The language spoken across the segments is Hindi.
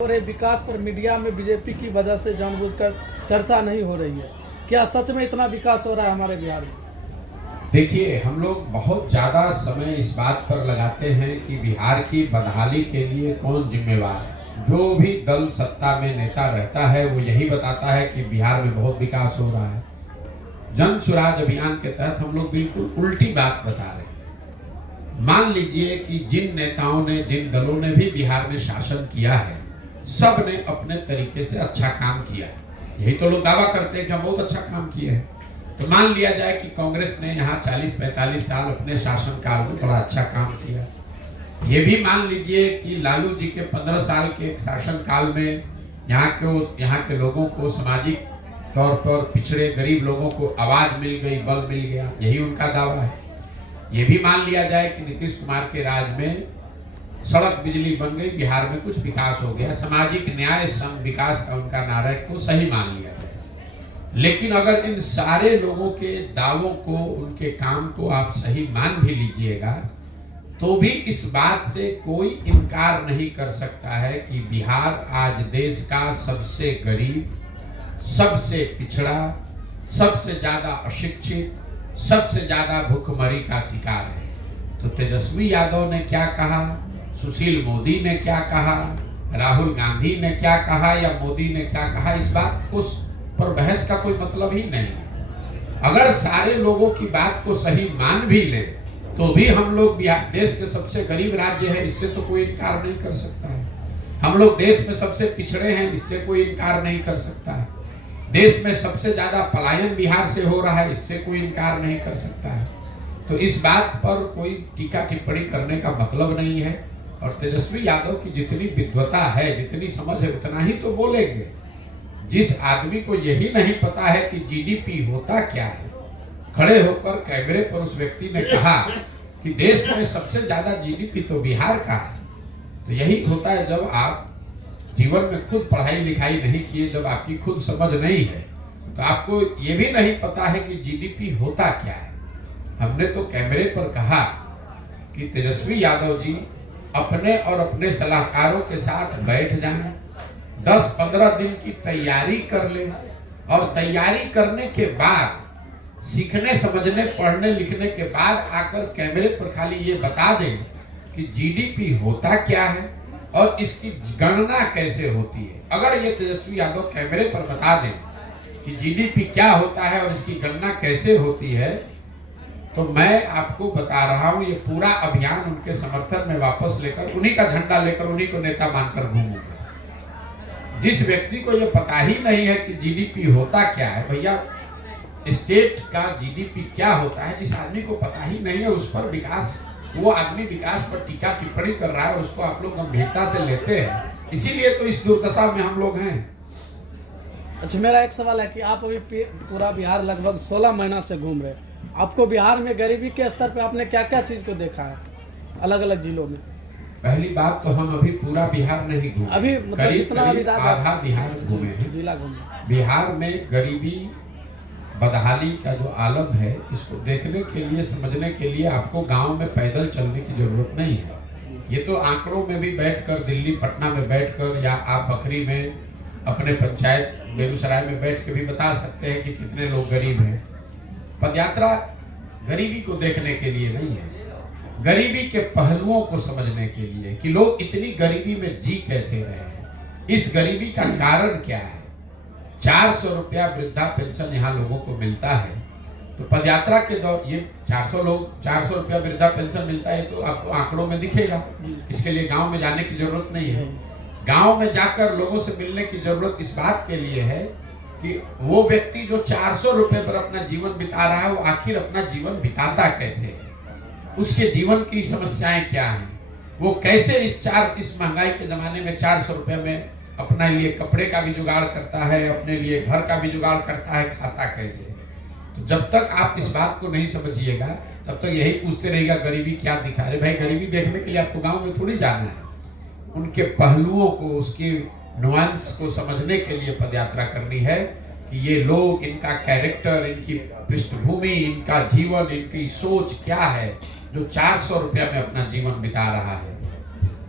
और ये विकास पर मीडिया में बीजेपी की वजह से जानबूझकर चर्चा नहीं हो रही है। क्या सच में इतना विकास हो रहा है हमारे बिहार में? देखिए, हम लोग बहुत ज़्यादा समय इस बात पर लगाते हैं कि बिहार की बदहाली के लिए कौन जिम्मेवार है। जो भी दल सत्ता में नेता रहता है वो यही बताता है कि बिहार में बहुत विकास हो रहा है। जन सुराज अभियान के तहत हम लोग बिल्कुल उल्टी बात बता रहे हैं। मान लीजिए कि जिन नेताओं ने, जिन दलों ने भी बिहार में शासन किया है, सब ने अपने तरीके से अच्छा काम किया। यही तो लोग दावा करते हैं कि हम बहुत अच्छा काम किए हैं। तो मान लिया जाए कि कांग्रेस ने यहाँ 40-45 साल अपने शासनकाल में बड़ा अच्छा काम किया। ये भी मान लीजिए कि लालू जी के 15 साल के शासनकाल में यहाँ के लोगों को सामाजिक तौर पर पिछड़े गरीब लोगों को आवाज मिल गई, बल मिल गया, यही उनका दावा है। ये भी मान लिया जाए कि नीतीश कुमार के राज में सड़क बिजली बन गई, बिहार में कुछ विकास हो गया, सामाजिक न्याय सम विकास का उनका नारा को सही मान लिया जाए। लेकिन अगर इन सारे लोगों के दावों को, उनके काम को आप सही मान भी लीजिएगा तो भी इस बात से कोई इनकार नहीं कर सकता है कि बिहार आज देश का सबसे गरीब, सबसे पिछड़ा, सबसे ज्यादा अशिक्षित, सबसे ज्यादा भूखमरी का शिकार है। तो तेजस्वी यादव ने क्या कहा, सुशील मोदी ने क्या कहा, राहुल गांधी ने क्या कहा या मोदी ने क्या कहा, इस बात को पर बहस का कोई मतलब ही नहीं है। अगर सारे लोगों की बात को सही मान भी ले तो भी हम लोग बिहार देश के सबसे गरीब राज्य है, इससे तो कोई इनकार नहीं कर सकता है। हम लोग देश में सबसे पिछड़े हैं, इससे कोई इनकार नहीं कर सकता है। देश में सबसे ज्यादा पलायन बिहार से हो रहा है, इससे कोई इनकार नहीं कर सकता है। तो इस बात पर कोई टीका टिप्पणी करने का मतलब नहीं है। और तेजस्वी यादव की जितनी विद्वता है, जितनी समझ है, उतना ही तो बोलेंगे। जिस आदमी को यही नहीं पता है कि जीडीपी होता क्या है, खड़े होकर कैमरे पर उस व्यक्ति ने कहा कि देश में सबसे ज्यादा जीडीपी तो बिहार का है। तो यही होता है जब आप जीवन में खुद पढ़ाई लिखाई नहीं किए, जब आपकी खुद समझ नहीं है, तो आपको ये भी नहीं पता है कि जीडीपी होता क्या है। हमने तो कैमरे पर कहा कि तेजस्वी यादव जी अपने और अपने सलाहकारों के साथ बैठ जाएं, 10-15 दिन की तैयारी कर ले और तैयारी करने के बाद, सीखने समझने पढ़ने लिखने के बाद आकर कैमरे पर खाली ये बता दें कि जीडीपी होता क्या है और इसकी गणना कैसे होती है। अगर ये तेजस्वी यादव कैमरे पर बता दें कि जीडीपी क्या होता है और इसकी गणना कैसे होती है, तो मैं आपको बता रहा हूं, ये पूरा अभियान उनके समर्थन में वापस लेकर, उन्हीं का झंडा लेकर, उन्हीं को नेता मानकर घूमूंगा। जिस व्यक्ति को ये पता ही नहीं है कि जीडीपी होता क्या है, भैया स्टेट का जीडीपी क्या होता है, जिस आदमी को पता ही नहीं है उस पर विकास, वो आदमी विकास पर टीका टिप्पणी कर रहा है, उसको आप लोग गंभीरता से लेते हैं। इसीलिए तो इस दुर्दशा में हम लोग हैं। अच्छा, मेरा एक सवाल है कि आप अभी पूरा बिहार लगभग 16 महीना से घूम रहे हैं। आपको बिहार में गरीबी के स्तर पे आपने क्या क्या चीज को देखा है अलग अलग जिलों में? पहली बात तो हम अभी पूरा बिहार नहीं घूमे, अभी मतलब करीब आधा बिहार घूमे हैं। जिला घूमे। बिहार में गरीबी, बदहाली का जो आलम है, इसको देखने के लिए, समझने के लिए आपको गांव में पैदल चलने की जरूरत नहीं है। ये तो आंकड़ों में भी बैठकर, दिल्ली पटना में बैठकर, या आप बखरी में अपने पंचायत बेगूसराय में बैठ के भी बता सकते हैं कि कितने लोग गरीब हैं। पदयात्रा गरीबी को देखने के लिए नहीं है, गरीबी के पहलुओं को समझने के लिए कि लोग इतनी गरीबी में जी कैसे रहे हैं, इस गरीबी का कारण क्या है। 400 रुपया वृद्धा पेंशन यहाँ लोगों को मिलता है, तो पदयात्रा के दौर ये 400 रुपया वृद्धा पेंशन मिलता है, तो आपको आंकड़ों में दिखेगा। इसके लिए गांव में जाने की जरूरत नहीं है। गांव में जाकर लोगों से मिलने की जरूरत इस बात के लिए है कि वो व्यक्ति जो 400 रुपए पर अपना जीवन बिता रहा है, वो आखिर अपना जीवन बिताता कैसे है, उसके जीवन की समस्याएं क्या हैं, वो कैसे इस महंगाई के जमाने में 400 रुपए में अपने लिए कपड़े का भी जुगाड़ करता है, अपने लिए घर का भी जुगाड़ करता है, खाता कैसे है। तो जब तक आप इस बात को नहीं समझिएगा, तब तक यही पूछते रहिएगा गरीबी क्या दिखा रहे। भाई, गरीबी देखने के लिए आपको गाँव में थोड़ी जाना है, उनके पहलुओं को, उसके नुआंस को समझने के लिए पदयात्रा करनी है कि ये लोग, इनका कैरेक्टर, इनकी पृष्ठभूमि, इनका जीवन, इनकी सोच क्या है जो 400 रुपया में अपना जीवन बिता रहा है।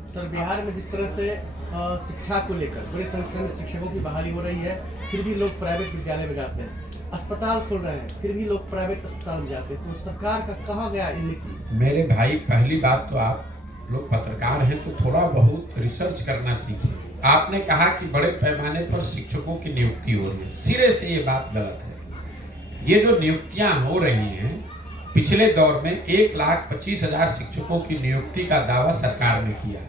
सर, बिहार में जिस तरह से शिक्षा को लेकर बड़ी संख्या में शिक्षकों की बहाली हो रही है, फिर भी लोग प्राइवेट विद्यालय में जाते हैं। अस्पताल खोल रहे हैं, फिर भी लोग प्राइवेट अस्पताल में जाते हैं। तो सरकार का कहाँ गया ये नीति? मेरे भाई, पहली बात तो आप लोग पत्रकार हैं तो थोड़ा बहुत रिसर्च करना सीखिए। आपने कहा कि बड़े पैमाने पर शिक्षकों की नियुक्ति हो रही है, सिरे से ये बात गलत है। ये जो नियुक्तियां हो रही हैं, पिछले दौर में 1,25,000 शिक्षकों की नियुक्ति का दावा सरकार ने किया।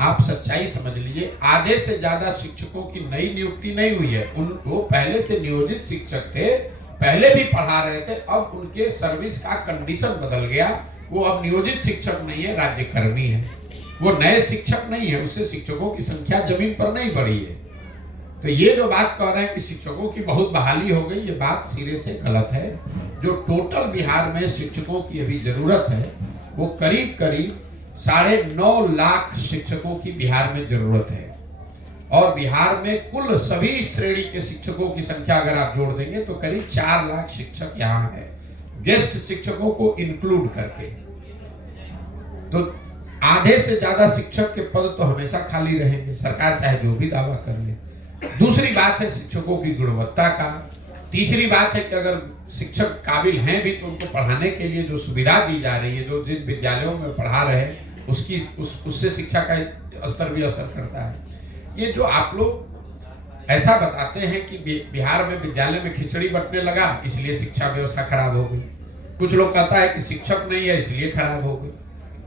आप सच्चाई समझ लीजिए, आधे से ज्यादा शिक्षकों की नई नियुक्ति नहीं हुई है। वो पहले से नियोजित शिक्षक थे, पहले भी पढ़ा रहे थे, अब उनके सर्विस का कंडीशन बदल गया। वो अब नियोजित शिक्षक नहीं है, राज्यकर्मी है। वो नए शिक्षक नहीं है, उससे शिक्षकों की संख्या जमीन पर नहीं बढ़ी है। तो ये जो बात कह रहे हैं कि शिक्षकों की बहुत बहाली हो गई, ये बात सिरे से गलत है। जो टोटल बिहार में शिक्षकों की अभी जरूरत है वो करीब करीब 9.5 लाख शिक्षकों की बिहार में जरूरत है। और बिहार में कुल सभी श्रेणी के शिक्षकों की संख्या अगर आप जोड़ देंगे तो करीब 4 लाख शिक्षक यहाँ है, गेस्ट शिक्षकों को इंक्लूड करके। तो आधे से ज्यादा शिक्षक के पद तो हमेशा खाली रहेंगे, सरकार चाहे जो भी दावा कर ले। दूसरी बात है शिक्षकों की गुणवत्ता का। तीसरी बात है कि अगर शिक्षक काबिल हैं भी तो उनको पढ़ाने के लिए जो सुविधा दी जा रही है, जो जिन विद्यालयों में पढ़ा रहे उससे शिक्षा का स्तर भी असर करता है। ये जो आप लोग ऐसा बताते हैं कि बिहार में विद्यालय में खिचड़ी बंटने लगा इसलिए शिक्षा व्यवस्था खराब हो गई, कुछ लोग कहता है कि शिक्षक नहीं है इसलिए खराब हो गई,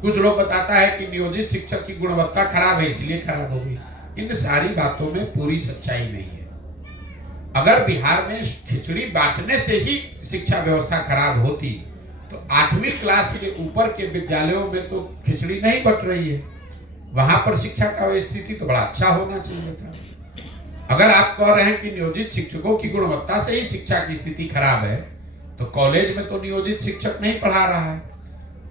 कुछ लोग बताता है कि नियोजित शिक्षक की गुणवत्ता खराब है इसलिए खराब हो गई। इन सारी बातों में पूरी सच्चाई नहीं है। अगर बिहार में खिचड़ी बांटने से ही शिक्षा व्यवस्था खराब होती तो 8वीं क्लास के ऊपर के विद्यालयों में तो खिचड़ी नहीं बट रही है, वहां पर शिक्षा का स्थिति तो बड़ा अच्छा होना चाहिए था। अगर आप कह रहे हैं कि नियोजित शिक्षकों की गुणवत्ता से ही शिक्षा की स्थिति खराब है तो कॉलेज में तो नियोजित शिक्षक नहीं पढ़ा रहा है।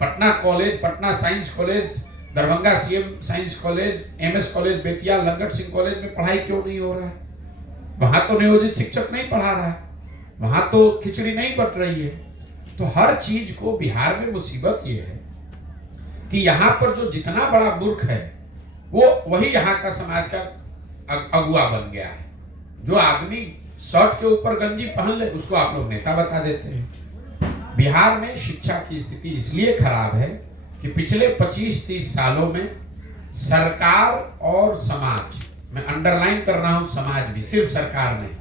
Patna college, Patna science college, Darbhanga CM science college, MS college Bettiah, Langat Singh college में पढ़ाई क्यों नहीं हो रहा है? वहां तो नियोजित शिक्षक नहीं पढ़ा रहा है, वहां तो खिचड़ी नहीं बट रही है। तो हर चीज को बिहार में मुसीबत ये है कि यहाँ पर जो जितना बड़ा मूर्ख है वो वही यहाँ का समाज का अगुआ बन गया है। जो आदमी शर्ट के ऊपर गंजी पहन ले उसको आप लोग नेता बता देते हैं। बिहार में शिक्षा की स्थिति इसलिए खराब है कि पिछले 25-30 सालों में सरकार और समाज, मैं अंडरलाइन कर रहा हूं समाज भी, सिर्फ सरकार नहीं,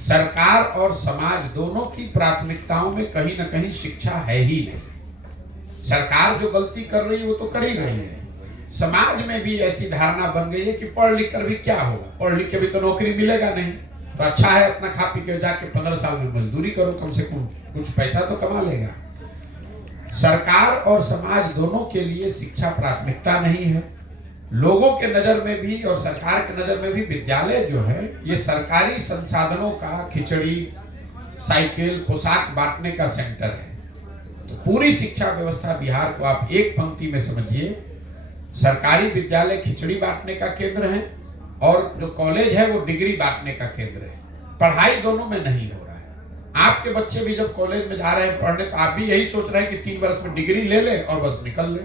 सरकार और समाज दोनों की प्राथमिकताओं में कहीं ना कहीं शिक्षा है ही नहीं। सरकार जो गलती कर रही है वो तो कर ही रही है, समाज में भी ऐसी धारणा बन गई है कि पढ़ लिख कर भी क्या होगा, पढ़ लिख के भी तो नौकरी मिलेगा नहीं, तो अच्छा है अपना खा पी के जाके 15 साल में मजदूरी करो, कम से कम कुछ पैसा तो कमा लेगा। सरकार और समाज दोनों के लिए शिक्षा प्राथमिकता नहीं है। लोगों के नजर में भी और सरकार के नजर में भी विद्यालय जो है ये सरकारी संसाधनों का खिचड़ी, साइकिल, पोशाक बांटने का सेंटर है। तो पूरी शिक्षा व्यवस्था बिहार को आप एक पंक्ति में समझिए, सरकारी विद्यालय खिचड़ी बांटने का केंद्र है और जो कॉलेज है वो डिग्री बांटने का केंद्र है। पढ़ाई दोनों में नहीं हो रहा है। आपके बच्चे भी जब कॉलेज में जा रहे हैं पढ़ने तो आप भी यही सोच रहे हैं कि 3 वर्ष में डिग्री ले ले और बस निकल ले,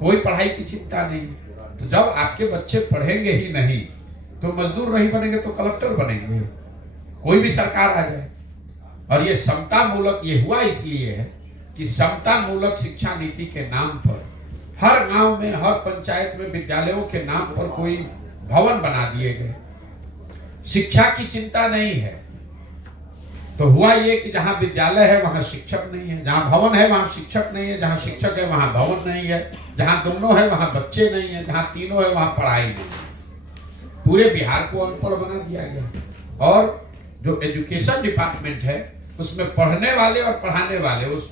कोई पढ़ाई की चिंता नहीं। तो जब आपके बच्चे पढ़ेंगे ही नहीं तो मजदूर नहीं बनेंगे तो कलेक्टर बनेंगे, कोई भी सरकार आ जाए। और ये समता मूलक ये हुआ इसलिए है कि समता मूलक शिक्षा नीति के नाम पर हर गांव में, हर पंचायत में विद्यालयों के नाम पर कोई भवन बना दिए गए। शिक्षा की चिंता नहीं है तो हुआ ये कि जहां विद्यालय है वहां शिक्षक नहीं है, जहां भवन है वहां शिक्षक नहीं है, जहां शिक्षक है वहां भवन नहीं है, जहां दोनों है वहां बच्चे नहीं है, जहां तीनों है वहां पढ़ाई नहीं है। पूरे बिहार को अनपढ़ बना दिया गया। और जो एजुकेशन डिपार्टमेंट है उसमें पढ़ने वाले और पढ़ाने वाले उस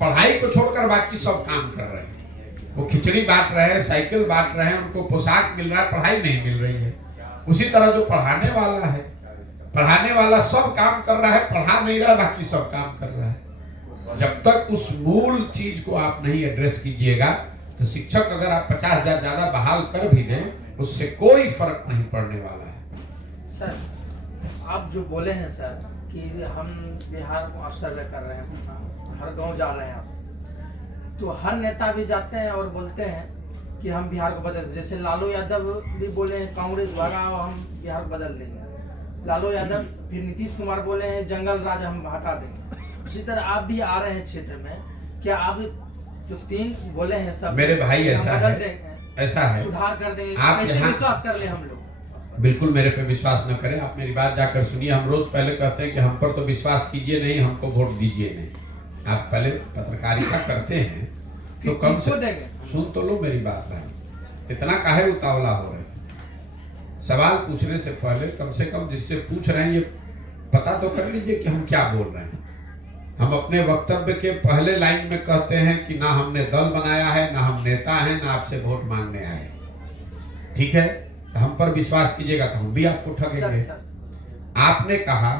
पढ़ाई को छोड़कर बाकी सब काम कर रहे हैं। वो खिचड़ी बांट रहे हैं, साइकिल बांट रहे हैं, उनको पोशाक मिल रहा है, पढ़ाई नहीं मिल रही है। उसी तरह जो पढ़ाने वाला है, पढ़ाने वाला सब काम कर रहा है, पढ़ा नहीं रहा, बाकी सब काम कर रहा है। जब तक उस मूल चीज को आप नहीं एड्रेस कीजिएगा तो शिक्षक अगर आप 50,000 ज्यादा बहाल कर भी दें उससे कोई फर्क नहीं पड़ने वाला है। सर आप जो बोले हैं सर कि हम बिहार को आप सर्वे कर रहे हैं, हर गांव जा रहे हैं आप, तो हर नेता भी जाते हैं और बोलते हैं कि हम बिहार को बदल, जैसे लालू यादव भी बोले हैं कांग्रेस भागा और हम बिहार को बदल देंगे, लालू यादव, फिर नीतीश कुमार बोले हैं जंगल राज हम हटा देंगे। उसी तरह आप भी आ रहे हैं क्षेत्र में, क्या आप जो 3 बोले हैं सब मेरे भाई हम ऐसा बदल है, देंगे, ऐसा है, सुधार कर देंगे, आप कैसे यहाँ- विश्वास कर ले हम लोग? बिल्कुल मेरे पे विश्वास न करें, आप मेरी बात जाकर सुनिए। हम रोज पहले कहते हैं कि हम पर तो विश्वास कीजिए नहीं, हमको वोट दीजिए नहीं। आप पहले पत्रकारिता करते हैं तो कम से देंगे। सुन तो लो मेरी बात भाई, इतना काहे उतावला हो रहे हैं? सवाल पूछने से पहले कम से कम जिससे पूछ रहे हैं ये पता तो कर लीजिए कि हम क्या बोल रहे हैं। हम अपने वक्तव्य के पहले लाइन में कहते हैं कि ना हमने दल बनाया है, ना हम नेता हैं, ना आपसे वोट मांगने आए। ठीक है, हम पर विश्वास कीजिएगा तो हम भी आपको ठगेंगे। आपने कहा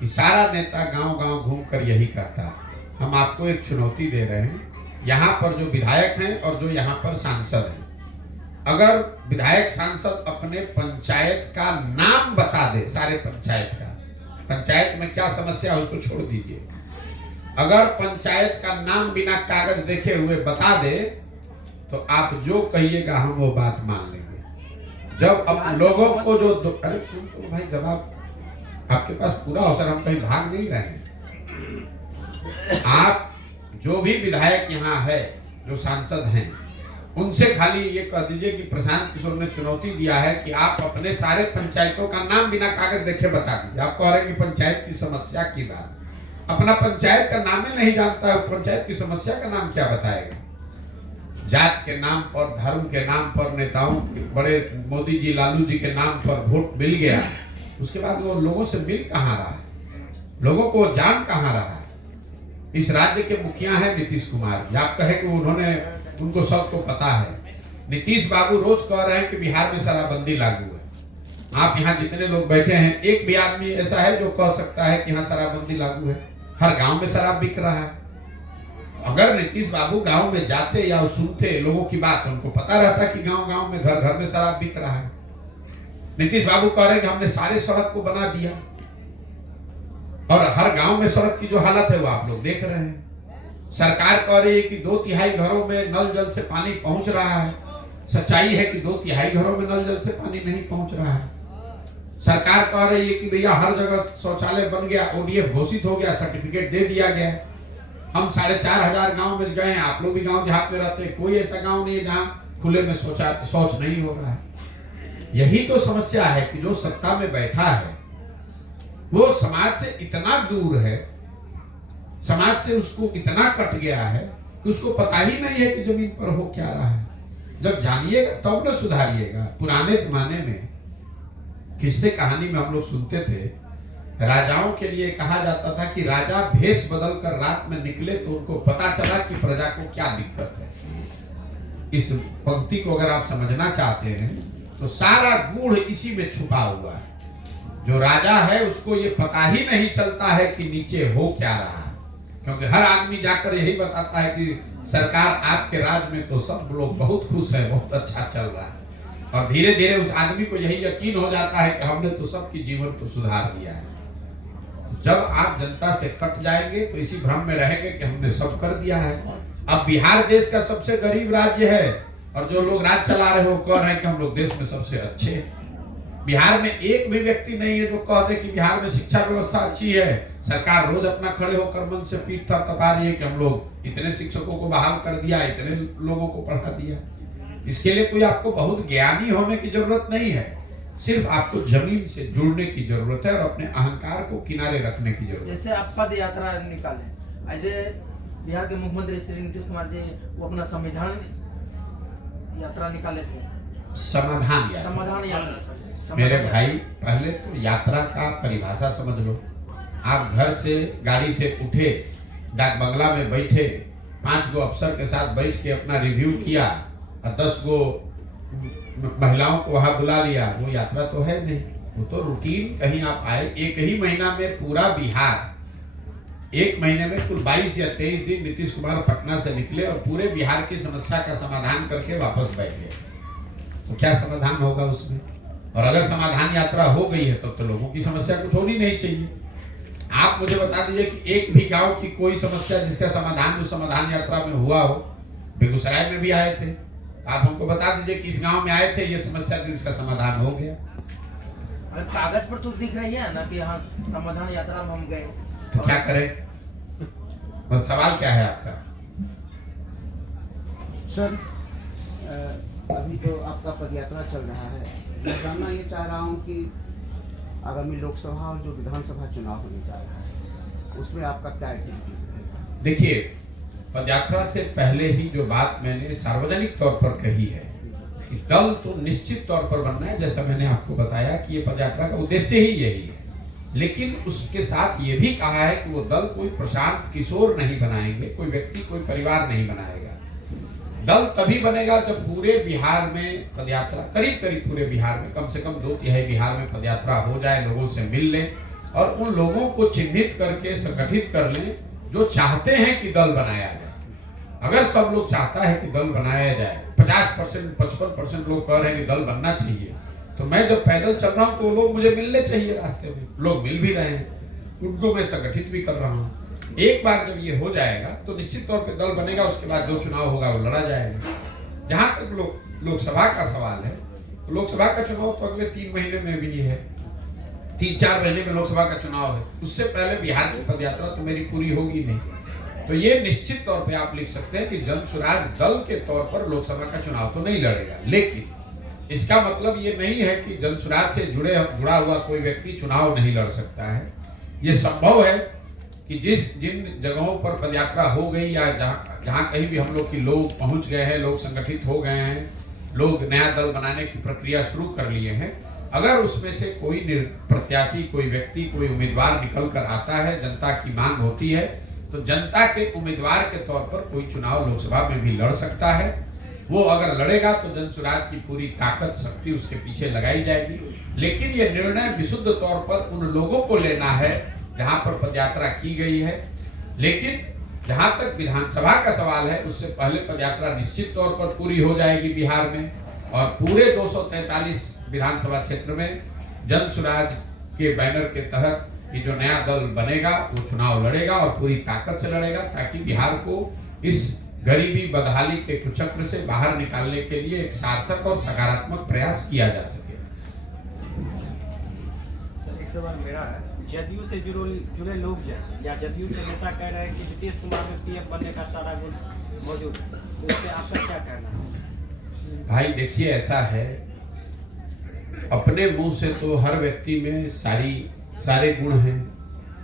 कि सारा नेता गांव-गांव घूमकर यही कहता है। हम आपको एक चुनौती दे रहे हैं, यहाँ पर जो विधायक हैं और जो यहाँ पर सांसद हैं, अगर विधायक सांसद अपने पंचायत का नाम बता दे, सारे पंचायत का, पंचायत में क्या समस्या है उसको छोड़ दीजिए, अगर पंचायत का नाम बिना कागज देखे हुए बता दे तो आप जो कहिएगा हम वो बात मान लेंगे। जब अब लोगों को जो अरे सुन तो भाई, जब आपके पास पूरा अवसर, हम कहीं भाग नहीं रहे हैं। आप जो भी विधायक यहाँ है, जो सांसद हैं, उनसे खाली ये कह दीजिए कि प्रशांत किशोर ने चुनौती दिया है कि आप अपने सारे पंचायतों का नाम बिना कागज देखे बता दीजिए। आप कह रहे हैं कि पंचायत की समस्या की बात, अपना पंचायत का नाम ही नहीं जानता है, पंचायत की समस्या का नाम क्या बताएगा? जात के नाम पर, धर्म के नाम पर नेताओं के, बड़े मोदी जी लालू जी के नाम पर वोट मिल गया, उसके बाद वो लोगों से मिल कहाँ रहा है, लोगों को जान कहाँ रहा है? इस राज्य के मुखिया हैं नीतीश कुमार जी। आप कहे कि उन्होंने, उनको सबको पता है। नीतीश बाबू रोज कह रहे हैं कि बिहार में शराबबंदी लागू है। आप यहाँ जितने लोग बैठे हैं, एक भी आदमी ऐसा है जो कह सकता है कि यहाँ शराबबंदी लागू है? हर गांव में शराब बिक रहा है। अगर नीतीश बाबू गांव में जाते या सुनते लोगों की बात, उनको पता रहता कि गांव-गांव में, घर-घर में शराब बिक रहा है। नीतीश बाबू कह रहे हैं कि हमने सारे सड़क को बना दिया, और हर गांव में सड़क की जो हालत है वो आप लोग देख रहे हैं। सरकार कह रही है कि 2/3 घरों में नल जल से पानी पहुंच रहा है। सच्चाई है कि 2/3 घरों में नल जल से पानी नहीं पहुंच रहा है। सरकार कह रही है कि भैया हर जगह शौचालय बन गया, ODF घोषित हो गया, सर्टिफिकेट दे दिया गया। हम 4,500 गांव में गए हैं, आप लोग भी गांव देहात में रहते हैं, कोई ऐसा गांव नहीं है जहाँ खुले में शौच नहीं हो रहा है। यही तो समस्या है कि जो सत्ता में बैठा है वो समाज से इतना दूर है, समाज से उसको इतना कट गया है कि उसको पता ही नहीं है कि जमीन पर हो क्या रहा है। जब जानिएगा तब न सुधारिएगा। पुराने जमाने में किस्से कहानी में हम लोग सुनते थे, राजाओं के लिए कहा जाता था कि राजा भेष बदल कर रात में निकले तो उनको पता चला कि प्रजा को क्या दिक्कत है। इस पंक्ति को अगर आप समझना चाहते हैं तो सारा गूढ़ इसी में छुपा हुआ है। जो राजा है उसको ये पता ही नहीं चलता है कि नीचे हो क्या रहा है, क्योंकि हर आदमी जाकर यही बताता है कि सरकार आपके राज में तो सब लोग बहुत खुश है, बहुत अच्छा चल रहा है। और धीरे धीरे उस आदमी को यही यकीन हो जाता है कि हमने तो सबकी जीवन को सुधार दिया है। जब आप जनता से कट जाएंगे तो इसी भ्रम में रहेंगे कि हमने सब कर दिया है। अब बिहार देश का सबसे गरीब राज्य है और जो लोग राज चला रहे हो कह रहे हैं कि हम लोग देश में सबसे अच्छे हैं। बिहार में एक भी व्यक्ति नहीं है जो कहते कि बिहार में शिक्षा व्यवस्था अच्छी है। सरकार रोज अपना खड़े होकर मन से पीठ थपथपा रही है कि हम लोग इतने शिक्षकों को बहाल कर दिया, इतने लोगों को पढ़ा दिया। इसके लिए कोई आपको बहुत ज्ञानी होने की जरूरत नहीं है, सिर्फ आपको जमीन से जुड़ने की जरूरत है और अपने अहंकार को किनारे रखने की जरूरत है। जैसे आप पद यात्रा निकाले, ऐसे बिहार के मुख्यमंत्री श्री नीतीश कुमार जी वो अपना संविधान यात्रा निकाले थे। समाधान यात्रा, मेरे भाई पहले तो यात्रा का परिभाषा समझ लो। आप घर से गाड़ी से उठे, डाक बंगला में बैठे, 5 गो अफसर के साथ बैठ के अपना रिव्यू किया और 10 गो महिलाओं को वहां बुला लिया, वो यात्रा तो है नहीं। वो तो रूटीन, कहीं आप आए। एक ही महीना में पूरा बिहार, एक महीने में कुल 22 या 23 दिन नीतीश कुमार पटना से निकले और पूरे बिहार की समस्या का समाधान करके वापस बैठ गए। तो क्या समाधान होगा उसमें? और अगर समाधान यात्रा हो गई है तब तो लोगों की समस्या कुछ होनी नहीं चाहिए। आप मुझे बता दीजिए कि एक भी गांव की कोई समस्या जिसका समाधान उस समाधान यात्रा में हुआ हो। बेगूसराय में भी आए थे, आप हमको बता दीजिए कि इस गांव में आए थे, ये समस्या थी, इसका समाधान हो गया। अरे कागज पर तो दिख रही है ना कि हाँ समाधान यात्रा में हम गए। तो क्या करें? बस सवाल क्या है आपका? सर अभी तो आपका पदयात्रा चल रहा है, मैं जानना ये चाह रहा हूँ कि आगामी लोकसभा और जो विधानसभा चुनाव होने जा रहा है उसमें आपका क्या एक्टिविटी रहेगा? देखिए, पदयात्रा से पहले ही जो बात मैंने सार्वजनिक तौर पर कही है कि दल तो निश्चित तौर पर बनना है, जैसा मैंने आपको बताया कि ये पदयात्रा का उद्देश्य ही यही है। लेकिन उसके साथ ये भी कहा है कि वो दल कोई प्रशांत किशोर नहीं बनाएंगे, कोई व्यक्ति कोई परिवार नहीं बनाएगा। दल तभी बनेगा जब पूरे बिहार में पदयात्रा, करीब करीब पूरे बिहार में, कम से कम 2/3 बिहार में पदयात्रा हो जाए, लोगों से मिल लें और उन लोगों को चिन्हित करके संगठित कर लें जो चाहते हैं कि दल बनाया जाए। अगर सब लोग चाहता है कि दल बनाया जाए, 50%, 55% लोग कह रहे हैं कि दल बनना चाहिए, तो मैं जब पैदल चल रहा हूँ तो लोग मुझे मिलने चाहिए रास्ते में। लोग मिल भी रहे हैं, उनको मैं संगठित भी कर रहा हूँ। एक बार जब ये हो जाएगा तो निश्चित तौर पे दल बनेगा, उसके बाद जो चुनाव होगा वो लड़ा जाएगा। जहां तक लोकसभा का सवाल है, तो लोकसभा का चुनाव तो अगले 3 महीने में भी है, 3-4 महीने में लोकसभा का चुनाव है। उससे पहले बिहार की पदयात्रा तो मेरी पूरी होगी नहीं। तो ये निश्चित तौर पे आप लिख सकते हैं कि जन स्वराज दल के तौर पर लोकसभा का चुनाव तो नहीं लड़ेगा, लेकिन इसका मतलब ये नहीं है कि जन स्वराज से जुड़ा हुआ कोई व्यक्ति चुनाव नहीं लड़ सकता है। ये संभव है कि जिन जगहों पर पदयात्रा हो गई या जहाँ कहीं भी हम लोग की लोग पहुंच गए हैं, लोग संगठित हो गए हैं, लोग नया दल बनाने की प्रक्रिया शुरू कर लिए हैं, अगर उसमें से कोई प्रत्याशी, कोई व्यक्ति, कोई उम्मीदवार निकल कर आता है, जनता की मांग होती है, तो जनता के उम्मीदवार के तौर पर कोई चुनाव लोकसभा में भी लड़ सकता है। वो अगर लड़ेगा तो जन स्वराज की पूरी ताकत, शक्ति उसके पीछे लगाई जाएगी। लेकिन ये निर्णय विशुद्ध तौर पर उन लोगों को लेना है जहां पर पदयात्रा की गई है। लेकिन जहां तक विधानसभा का सवाल है, उससे पहले पदयात्रा निश्चित तौर पर पूरी हो जाएगी बिहार में, और पूरे 243 विधानसभा क्षेत्र में जन स्वराज के बैनर के तहत ये जो नया दल बनेगा वो चुनाव लड़ेगा और पूरी ताकत से लड़ेगा, ताकि बिहार को इस गरीबी बदहाली के कुचक्र से बाहर निकालने के लिए एक सार्थक और सकारात्मक प्रयास किया जा सके। सर, एक सवाल मेरा है, जदयू से जुड़े लोग या जदयू के नेता कह रहे हैं कि नीतीश कुमार में पीएम बनने का सारा गुण मौजूद है, उससे आपका क्या कहना है? भाई देखिए, ऐसा है, अपने मुंह से तो हर व्यक्ति में सारे गुण हैं।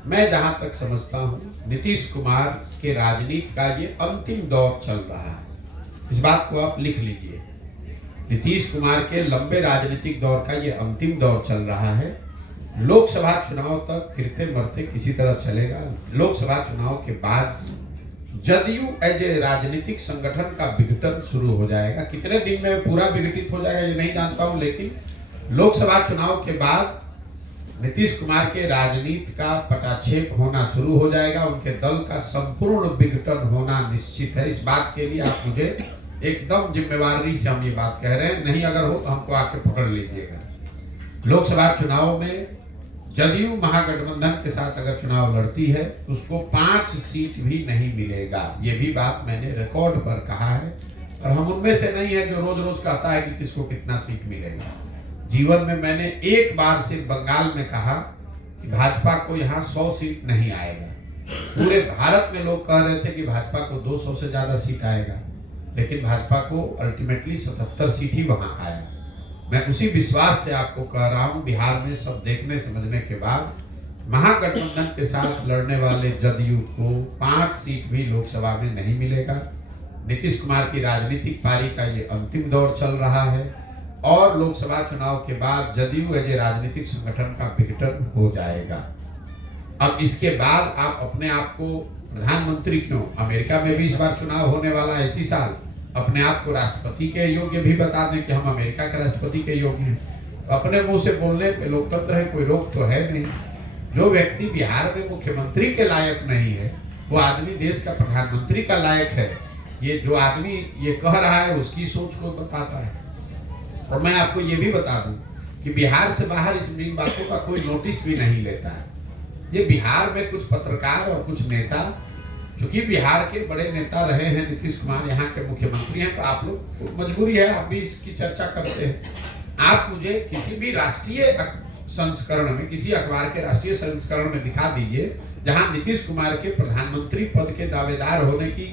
मैं जहां तक समझता हूं, नीतीश कुमार के राजनीति का ये अंतिम दौर चल रहा है। इस बात को आप लिख लीजिए, नीतीश कुमार के लंबे राजनीतिक दौर का ये अंतिम दौर चल रहा है। लोकसभा चुनाव तक गिरते मरते किसी तरह चलेगा। लोकसभा चुनाव के बाद जदयू एज ए राजनीतिक संगठन का विघटन शुरू हो जाएगा। कितने दिन में पूरा विघटित हो जाएगा ये नहीं जानता हूं, लेकिन लोकसभा चुनाव के बाद नीतीश कुमार के राजनीति का पटाक्षेप होना शुरू हो जाएगा। उनके दल का संपूर्ण विघटन होना निश्चित है। इस बात के लिए आप मुझे एकदम जिम्मेवारी से हम ये बात कह रहे हैं, नहीं अगर हो तो हमको आके पकड़ लीजिएगा। लोकसभा चुनाव में जदयू महागठबंधन के साथ अगर चुनाव लड़ती है तो उसको 5 सीट भी नहीं मिलेगा। ये भी बात मैंने रिकॉर्ड पर कहा है, और हम उनमें से नहीं है जो रोज रोज कहता है कि किसको कितना सीट मिलेगा। जीवन में मैंने एक बार सिर्फ बंगाल में कहा कि भाजपा को यहाँ 100 सीट नहीं आएगा। पूरे भारत में लोग कह रहे थे कि भाजपा को 200 से ज्यादा सीट आएगा, लेकिन भाजपा को अल्टीमेटली 77 सीट ही वहां आया। मैं उसी विश्वास से आपको कह रहा हूं, बिहार में सब देखने समझने के बाद महागठबंधन के साथ लड़ने वाले जदयू को 5 सीट भी लोकसभा में नहीं मिलेगा। नीतीश कुमार की राजनीतिक पारी का ये अंतिम दौर चल रहा है, और लोकसभा चुनाव के बाद जदयू एज ए राजनीतिक संगठन का विघटन हो जाएगा। अब इसके बाद आप अपने आप को प्रधानमंत्री क्यों, अमेरिका में भी इस बार चुनाव होने वाला है इसी साल, अपने आप को राष्ट्रपति के योग्य भी बता दें कि हम अमेरिका के राष्ट्रपति के योग्य हैं। तो अपने मुंह से बोलने पे लोकतंत्र है, कोई रोक तो है नहीं। जो व्यक्ति बिहार में मुख्यमंत्री के लायक नहीं है, वो आदमी देश का प्रधानमंत्री का लायक है। ये जो आदमी ये कह रहा है उसकी सोच को बताता है। और मैं आपको ये भी बता दूं कि बिहार से बाहर इन बातों का कोई नोटिस भी नहीं लेता है। ये बिहार में कुछ पत्रकार और कुछ नेता चूंकि बिहार के बड़े नेता रहे हैं नीतीश कुमार, यहाँ के मुख्यमंत्री हैं, तो आप लोग को मजबूरी है, आप भी इसकी चर्चा करते हैं। आप मुझे किसी भी राष्ट्रीय संस्करण में, किसी अखबार के राष्ट्रीय संस्करण में दिखा दीजिए जहां नीतीश कुमार के प्रधानमंत्री पद के दावेदार होने की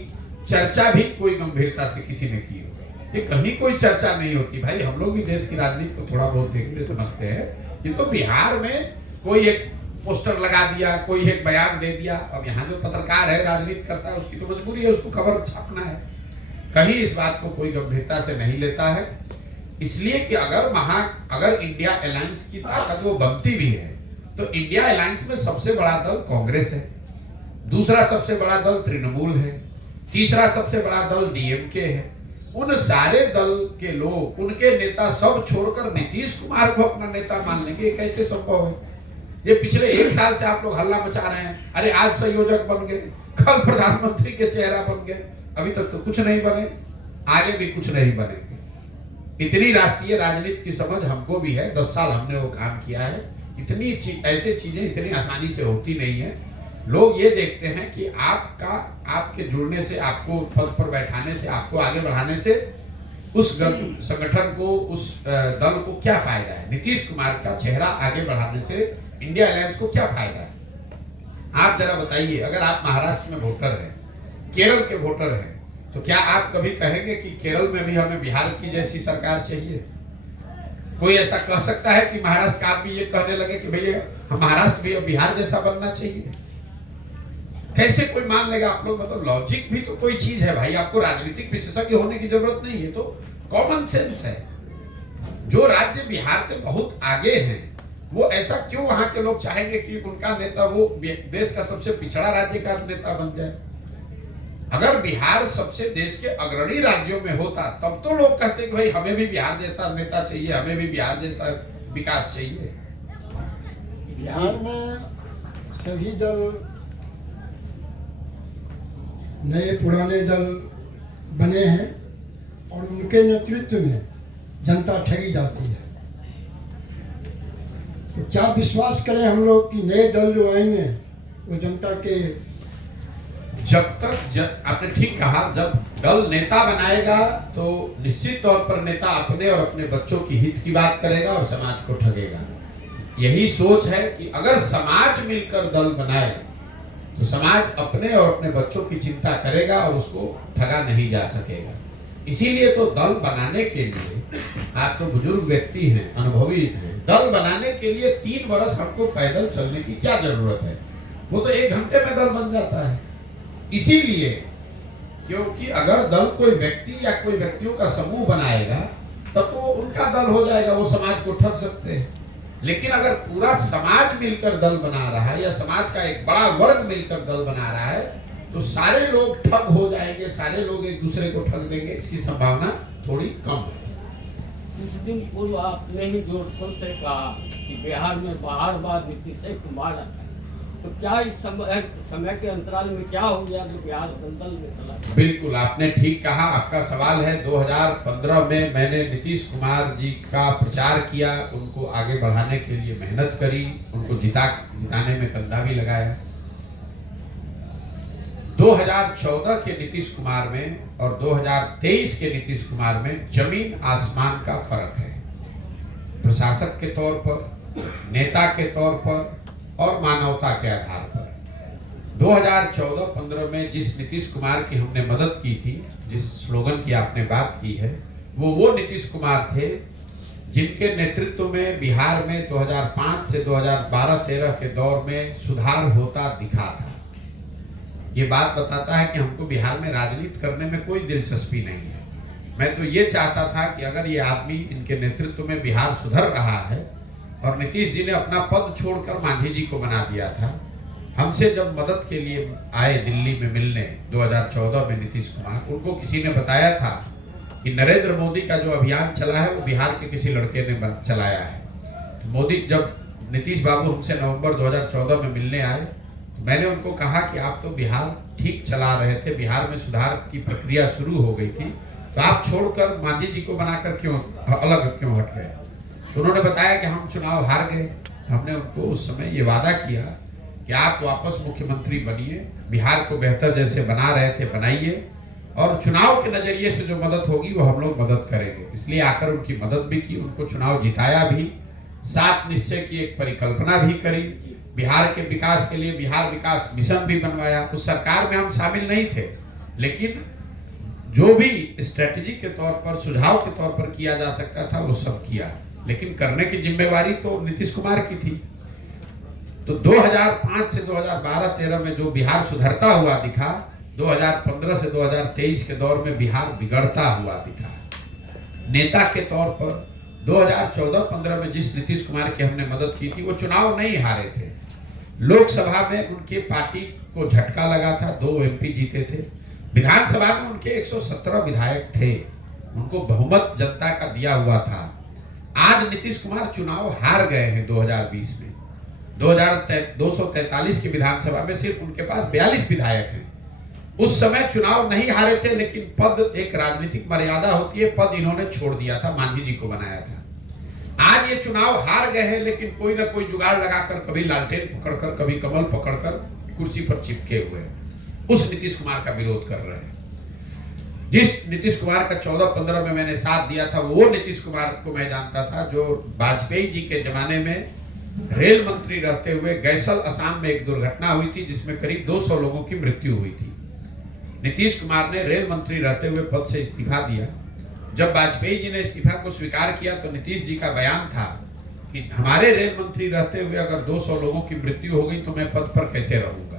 चर्चा भी कोई गंभीरता से किसी ने की हो। ये कहीं कोई चर्चा नहीं होती। भाई हम लोग भी देश की राजनीति को थोड़ा बहुत देखते समझते हैं। ये तो बिहार में कोई एक पोस्टर लगा दिया, कोई एक बयान दे दिया। अब यहाँ जो पत्रकार है, राजनीति करता है, उसकी तो मजबूरी है, उसको खबर छापना है। कहीं इस बात को कोई गंभीरता से नहीं लेता है, इसलिए कि अगर इंडिया अलायंस की ताकत वो बनती भी है तो इंडिया अलायंस में सबसे बड़ा दल कांग्रेस है, दूसरा सबसे बड़ा दल तृणमूल है, तीसरा सबसे बड़ा दल डीएमके है। उन सारे दल के लोग, उनके नेता सब छोड़कर नीतीश कुमार को अपना नेता मान लेंगे, कैसे संभव है? ये पिछले 1 साल से आप लोग हल्ला मचा रहे हैं, अरे आज संयोजक बन गए, कल प्रधानमंत्री के चेहरा बन गए, अभी तक तो कुछ नहीं बने, आगे भी कुछ नहीं बनेंगे। इतनी राष्ट्रीय राजनीति की समझ हमको भी है, 10 साल हमने वो काम किया है। इतनी ऐसे चीजें इतनी आसानी से होती नहीं है। लोग ये देखते हैं कि आपके जुड़ने से, आपको पद पर बैठाने से, आपको आगे बढ़ाने से उस संगठन को, उस दल को क्या फायदा है। नीतीश कुमार का चेहरा आगे बढ़ाने से इंडिया अलायंस को क्या फायदा है? आप जरा बताइए। अगर आप महाराष्ट्र में वोटर हैं, केरल के वोटर हैं, तो क्या आप कभी कहेंगे कि केरल में भी हमें बिहार की जैसी सरकार चाहिए? कोई ऐसा कह सकता है कि महाराष्ट्र का आदमी ये कहने लगे कि भैया हम महाराष्ट्र भी अब बिहार जैसा बनना चाहिए? कैसे कोई मान लेगा? आप लोग मतलब लॉजिक भी तो कोई चीज है भाई। आपको राजनीतिक विशेषज्ञ होने की जरूरत नहीं है, तो कॉमन सेंस है। जो राज्य बिहार से बहुत आगे हैं, वो ऐसा क्यों वहां के लोग चाहेंगे कि उनका नेता वो देश का सबसे पिछड़ा राज्य का नेता बन जाए? अगर बिहार सबसे देश के अग्रणी राज्यों में होता तब तो लोग कहते कि भाई हमें भी बिहार जैसा नेता चाहिए, हमें भी बिहार जैसा विकास चाहिए। बिहार में सभी दल, नए पुराने दल बने हैं और उनके नेतृत्व में जनता ठगी जाती है। तो क्या विश्वास करें हम लोग कि नए दल जो आएंगे वो जनता के आपने ठीक कहा, जब दल नेता बनाएगा तो निश्चित तौर पर नेता अपने और अपने बच्चों की हित की बात करेगा और समाज को ठगेगा। यही सोच है कि अगर समाज मिलकर दल बनाए तो समाज अपने और अपने बच्चों की चिंता करेगा और उसको ठगा नहीं जा सकेगा। इसीलिए तो दल बनाने के लिए, आप तो बुजुर्ग व्यक्ति हैं, अनुभवी हैं, दल बनाने के लिए 3 वर्ष हमको पैदल चलने की क्या जरूरत है? वो तो 1 घंटे में दल बन जाता है। इसीलिए क्योंकि अगर दल कोई व्यक्ति या कोई व्यक्तियों का समूह बनाएगा तब तो उनका दल हो जाएगा, वो समाज को ठग सकते हैं। लेकिन अगर पूरा समाज मिलकर दल बना रहा है या समाज का एक बड़ा वर्ग मिलकर दल बना रहा है तो सारे लोग ठग हो जाएंगे, सारे लोग एक दूसरे को ठग देंगे। इसकी संभावना थोड़ी कम है। कुछ दिन पूर्व आपने ही जोर शोर से कहा कि बिहार में बार नीतीश कुमार आता है, तो क्या इस समय के अंतराल में क्या हो गया जो बिहार दलदल में चला? बिल्कुल, आपने ठीक कहा। आपका सवाल है 2015 में मैंने नीतीश कुमार जी का प्रचार किया, उनको आगे बढ़ाने के लिए मेहनत करी, उनको जिताने में कंधा भी लगाया। 2014 के नीतीश कुमार में और 2023 के नीतीश कुमार में जमीन आसमान का फर्क है। प्रशासक के तौर पर, नेता के तौर पर और मानवता के आधार पर। 2014-15 में जिस नीतीश कुमार की हमने मदद की थी, जिस स्लोगन की आपने बात की है, वो नीतीश कुमार थे जिनके नेतृत्व में बिहार में 2005 से 2012-13 के दौर में सुधार होता दिखा था। ये बात बताता है कि हमको बिहार में राजनीति करने में कोई दिलचस्पी नहीं है। मैं तो ये चाहता था कि अगर ये आदमी, इनके नेतृत्व में बिहार सुधर रहा है, और नीतीश जी ने अपना पद छोड़कर मांझी जी को बना दिया था। हमसे जब मदद के लिए आए दिल्ली में मिलने 2014 में नीतीश कुमार, उनको किसी ने बताया था कि नरेंद्र मोदी का जो अभियान चला है वो बिहार के किसी लड़के ने चलाया है। तो मोदी, जब नीतीश बाबू हमसे नवंबर 2014 में मिलने आए तो मैंने उनको कहा कि आप तो बिहार ठीक चला रहे थे, बिहार में सुधार की प्रक्रिया शुरू हो गई थी, तो आप छोड़कर मांझी जी को बनाकर क्यों अलग क्यों हट गए? तो उन्होंने बताया कि हम चुनाव हार गए। हमने उनको उस समय ये वादा किया कि आप वापस मुख्यमंत्री बनिए, बिहार को बेहतर जैसे बना रहे थे बनाइए, और चुनाव के नजरिए से जो मदद होगी वो हम लोग मदद करेंगे। इसलिए आकर उनकी मदद भी की, उनको चुनाव जिताया भी, 7 निश्चय की एक परिकल्पना भी करी, बिहार के विकास के लिए बिहार विकास मिशन भी बनवाया। उस सरकार में हम शामिल नहीं थे, लेकिन जो भी स्ट्रेटेजी के तौर पर, सुझाव के तौर पर किया जा सकता था वो सब किया, लेकिन करने की जिम्मेवारी तो नीतीश कुमार की थी। तो 2005 से 2012-13 में जो बिहार सुधरता हुआ दिखा, 2015 से 2023 के दौर में बिहार बिगड़ता हुआ दिखा। नेता के तौर पर 2014-15 में जिस नीतीश कुमार की हमने मदद की थी, वो चुनाव नहीं हारे थे। लोकसभा में उनके पार्टी को झटका लगा था, 2 MP जीते थे। विधानसभा में उनके 117 विधायक थे, उनको बहुमत जनता का दिया हुआ था। आज नीतीश कुमार चुनाव हार गए हैं 2020 में। 243 की विधानसभा में सिर्फ उनके पास 42 विधायक हैं। उस समय चुनाव नहीं हारे थे, लेकिन पद एक राजनीतिक मर्यादा होती है, पद इन्होंने छोड़ दिया था, मांझी जी को बनाया था। आज ये चुनाव हार गए हैं, लेकिन कोई ना कोई जुगाड़ लगाकर, कभी लालटेन पकड़कर, कभी कमल पकड़कर कुर्सी पर चिपके हुए उस नीतीश कुमार का विरोध कर रहे हैं। जिस नीतीश कुमार का 14-15 में मैंने साथ दिया था, वो नीतीश कुमार को मैं जानता था जो वाजपेयी जी के जमाने में रेल मंत्री रहते हुए गैसल असम में एक दुर्घटना हुई थी, जिसमें करीब 200 लोगों की मृत्यु हुई थी। नीतीश कुमार ने रेल मंत्री रहते हुए पद से इस्तीफा दिया। जब वाजपेयी जी ने इस्तीफा को स्वीकार किया तो नीतीश जी का बयान था कि हमारे रेल मंत्री रहते हुए अगर 200 लोगों की मृत्यु हो गई तो मैं पद पर कैसे रहूंगा।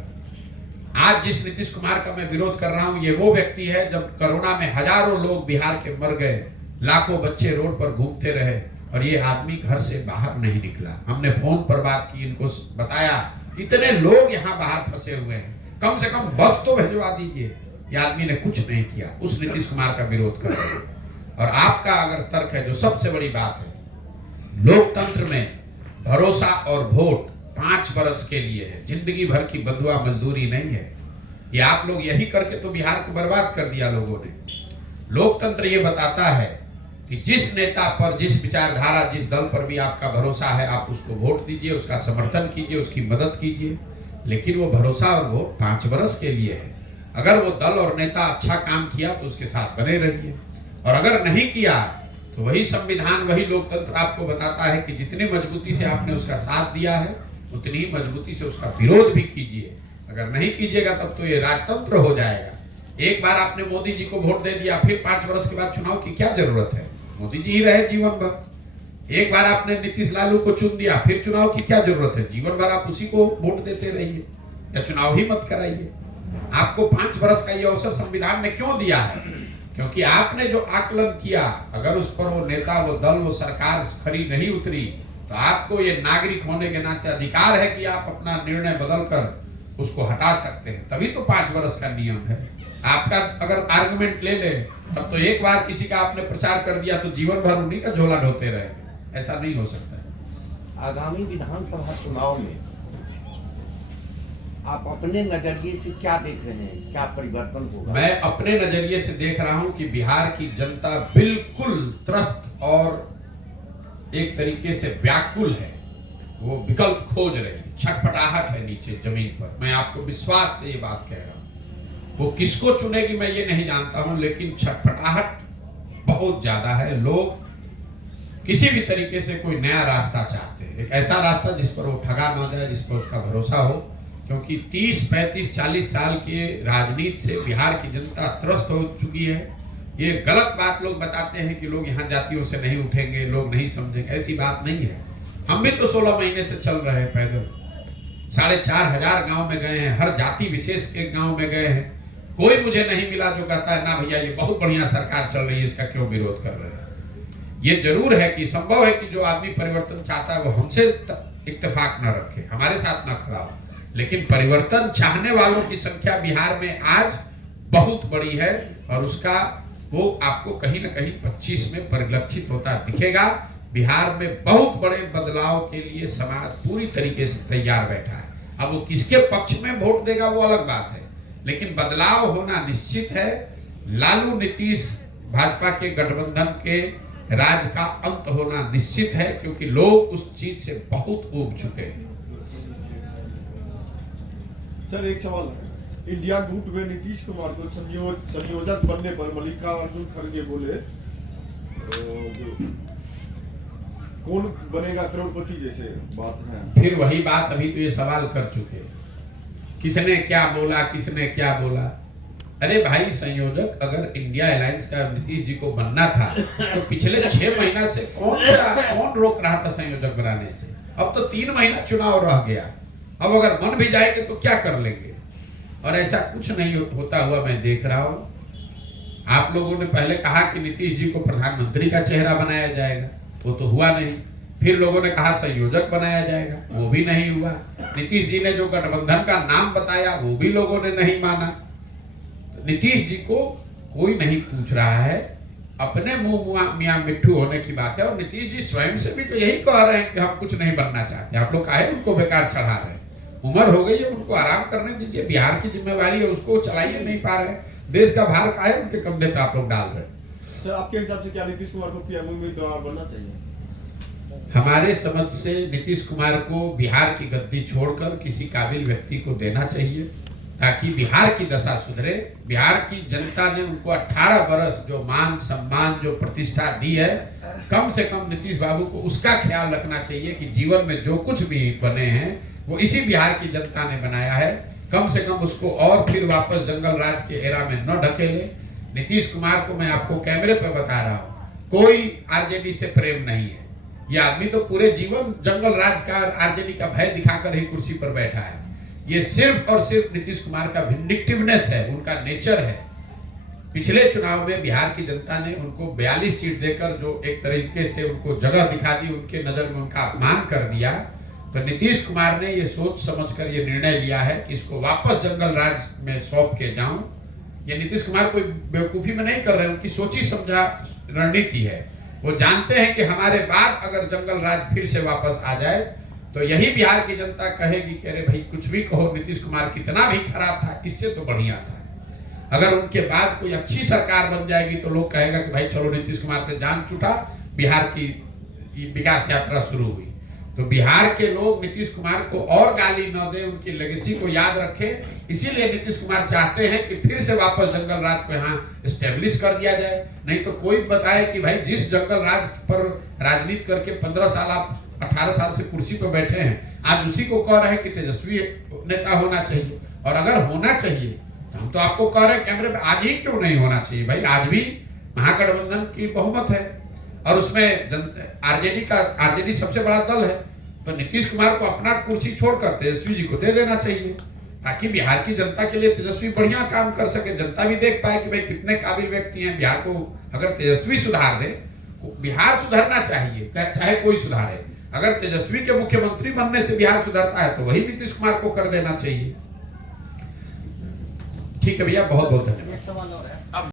आज जिस नीतीश कुमार का मैं विरोध कर रहा हूं, ये वो व्यक्ति है जब कोरोना में हजारों लोग बिहार के मर गए, लाखों बच्चे रोड पर घूमते रहे और ये आदमी घर से बाहर नहीं निकला। हमने फोन पर बात की, इनको बताया इतने लोग यहाँ बाहर फंसे हुए हैं, कम से कम बस तो भिजवा दीजिए। ये आदमी ने कुछ नहीं किया, उस नीतीश कुमार का विरोध कर रहे हैं। और आपका अगर तर्क है, जो सबसे बड़ी बात है, लोकतंत्र में भरोसा और वोट 5 वर्ष के लिए है, जिंदगी भर की बंधुआ मजदूरी नहीं है। ये आप लोग यही करके तो बिहार को बर्बाद कर दिया लोगों ने। लोकतंत्र ये बताता है कि जिस नेता पर, जिस विचारधारा, जिस दल पर भी आपका भरोसा है, आप उसको वोट दीजिए, उसका समर्थन कीजिए, उसकी मदद कीजिए, लेकिन वो भरोसा और वोट 5 वर्ष के लिए है। अगर वो दल और नेता अच्छा काम किया तो उसके साथ बने रहिए, और अगर नहीं किया तो वही संविधान, वही लोकतंत्र आपको बताता है कि जितनी मजबूती से आपने उसका साथ दिया है, उतनी ही मजबूती से उसका विरोध भी कीजिए। अगर नहीं कीजिएगा तब तो ये राजतंत्र हो जाएगा। एक बार आपने मोदी जी को वोट दे दिया, फिर 5 वर्ष के बाद चुनाव की क्या जरूरत है? मोदी जी ही रहे जीवन भर। एक बार आपने नीतीश लालू को चुन दिया, फिर चुनाव की क्या जरूरत है? जीवन भर आप उसी को वोट देते रहिए, या चुनाव ही मत कराइए। आपको 5 वर्ष का ये अवसर संविधान ने क्यों दिया है? क्योंकि आपने जो आकलन किया, अगर उस पर वो नेता, वो दल, वो सरकार खरी नहीं उतरी, तो आपको ये नागरिक होने के नाते अधिकार है कि आप अपना निर्णय बदलकर उसको हटा सकते हैं। तभी तो 5 वर्ष का नियम है। आपका अगर आर्गुमेंट ले ले, तब तो एक बार किसी का आपने प्रचार कर दिया तो जीवन भर उन्हीं का झोला ढोते रहेंगे। ऐसा नहीं हो सकता है। आगामी विधानसभा चुनाव में आप अपने नजरिए से क्या देख रहे हैं, क्या परिवर्तन होगा? मैं अपने नजरिए से देख रहा हूं कि बिहार की जनता बिल्कुल त्रस्त और एक तरीके से व्याकुल है। वो विकल्प खोज रही, छटपटाहट है नीचे जमीन पर। मैं आपको विश्वास से ये बात कह रहा हूं। वो किसको चुनेगी मैं ये नहीं जानता हूं, लेकिन छटपटाहट बहुत ज्यादा है। लोग किसी भी तरीके से कोई नया रास्ता चाहते हैं, एक ऐसा रास्ता जिस पर वो ठगा ना जाए, जिस पर उसका भरोसा हो। क्योंकि 30, 35, 40 साल के राजनीति से बिहार की जनता त्रस्त हो चुकी है। ये गलत बात लोग बताते हैं कि लोग यहाँ जातियों से नहीं उठेंगे, लोग नहीं समझेंगे, ऐसी बात नहीं है। हम भी तो 16 महीने से चल रहे हैं पैदल, 4500 गांव में गए हैं, हर जाति विशेष के गांव में गए हैं। कोई मुझे नहीं मिला जो कहता है ना भैया ये बहुत बढ़िया सरकार चल रही है, इसका क्यों विरोध कर रहे हैं। ये जरूर है कि संभव है कि जो आदमी परिवर्तन चाहता है वो हमसे इत्तेफाक न रखे, हमारे साथ न खड़ा हो, लेकिन परिवर्तन चाहने वालों की संख्या बिहार में आज बहुत बड़ी है, और उसका वो आपको कहीं ना कहीं 25 में परिलक्षित होता दिखेगा। बिहार में बहुत बड़े बदलाव के लिए समाज पूरी तरीके से तैयार बैठा है। अब वो किसके पक्ष में वोट देगा वो अलग बात है, लेकिन बदलाव होना निश्चित है। लालू नीतीश भाजपा के गठबंधन के राज का अंत होना निश्चित है, क्योंकि लोग उस चीज से बहुत ऊब चुके हैं। सर एक सवाल है, इंडिया गुट में नीतीश कुमार को संयोजक बनने पर मल्लिकार्जुन खड़गे बोले कौन बनेगा करोड़पति जैसे बात है। फिर वही बात अभी तो ये सवाल कर चुके, किसने क्या बोला, किसने क्या बोला। अरे भाई, संयोजक अगर इंडिया अलायंस का नीतीश जी को बनना था तो पिछले 6 महीना से कौन रोक रहा था संयोजक बनाने से। अब तो 3 महीना चुनाव रह गया, अब अगर मन भी जाएंगे तो क्या कर लेंगे। और ऐसा कुछ नहीं होता हुआ मैं देख रहा हूं। आप लोगों ने पहले कहा कि नीतीश जी को प्रधानमंत्री का चेहरा बनाया जाएगा, वो तो हुआ नहीं। फिर लोगों ने कहा संयोजक बनाया जाएगा, वो भी नहीं हुआ। नीतीश जी ने जो गठबंधन का नाम बताया वो भी लोगों ने नहीं माना। नीतीश जी को कोई नहीं पूछ रहा है, अपने मुंह मियां मिट्ठू होने की बात है। और नीतीश जी स्वयं से भी तो यही कह रहे हैं कि हम कुछ नहीं बनना चाहते। आप लोग काहे उनको बेकार चढ़ा रहे हैं। उम्र हो गई है, उनको आराम करने दीजिए। बिहार की जिम्मेवारी है, उसको चलाइए नहीं पा रहे। देश का भार काहे उनके कंधे पे आप लोग डाल रहे हैं। सर आपके हिसाब से क्या नीतीश कुमार को पीएम उम्मीदवार बनना चाहिए? हमारे समझ से नीतीश कुमार को बिहार की गद्दी छोड़कर किसी काबिल व्यक्ति को देना चाहिए, ताकि बिहार की दशा सुधरे। बिहार की जनता ने उनको 18 बरस जो मान सम्मान जो प्रतिष्ठा दी है, कम से कम नीतीश बाबू को उसका ख्याल रखना चाहिए कि जीवन में जो कुछ भी बने हैं वो इसी बिहार की जनता ने बनाया है। कम से कम उसको और फिर वापस जंगल राज के एरा में न ढकेले। नीतीश कुमार को मैं आपको कैमरे पर बता रहा हूँ, कोई आरजेडी से प्रेम नहीं है। ये आदमी तो पूरे जीवन जंगल राज का, आरजेडी का भय दिखाकर ही कुर्सी पर बैठा है। ये सिर्फ और सिर्फ नीतीश कुमार का विंडिक्टिवनेस है, उनका नेचर है। पिछले चुनाव में बिहार की जनता ने उनको 42 सीट देकर जो एक तरीके से उनको जगह दिखा दी, उनके नजर में उनका अपमान कर दिया। तो नीतीश कुमार ने ये सोच समझकर ये निर्णय लिया है कि इसको वापस जंगल राज में सौंप के जाऊं। ये नीतीश कुमार कोई बेवकूफी में नहीं कर रहे हैं, उनकी सोची समझा रणनीति है। वो जानते हैं कि हमारे बाद अगर जंगल राज फिर से वापस आ जाए तो यही बिहार की जनता कहेगी कि अरे भाई कुछ भी कहो, नीतीश कुमार कितना भी खराब था, इससे तो बढ़िया था। अगर उनके बाद कोई अच्छी सरकार बन जाएगी तो लोग कहेगा कि भाई चलो नीतीश कुमार से जान छूटा, बिहार की विकास यात्रा शुरू हुई। तो बिहार के लोग नीतीश कुमार को और गाली न दे, उनकी लेगेसी को याद रखें। इसीलिए नीतीश कुमार चाहते हैं कि फिर से वापस जंगल राज को यहाँ एस्टेब्लिश कर दिया जाए। नहीं तो कोई बताए कि भाई जिस जंगल राज पर राजनीति करके 15 साल आप 18 साल से कुर्सी पर बैठे हैं, आज उसी को कह रहे हैं कि तेजस्वी नेता होना चाहिए। और अगर होना चाहिए हम तो आपको कह रहे हैं कैमरे पे, आज ही क्यों नहीं होना चाहिए भाई। आज भी महागठबंधन की बहुमत है और उसमें आरजेडी सबसे बड़ा दल है। तो नीतीश कुमार को अपना कुर्सी छोड़कर तेजस्वी जी को दे देना चाहिए, ताकि बिहार की जनता के लिए तेजस्वी बढ़िया काम कर सके। जनता भी देख पाए कि भाई कितने काबिल व्यक्ति हैं। बिहार को अगर तेजस्वी सुधार दे, बिहार सुधरना चाहिए, चाहे कोई सुधारे। अगर तेजस्वी के मुख्यमंत्री बनने से बिहार सुधरता है तो वही नीतीश कुमार को कर देना चाहिए। ठीक है भैया, बहुत बहुत धन्यवाद।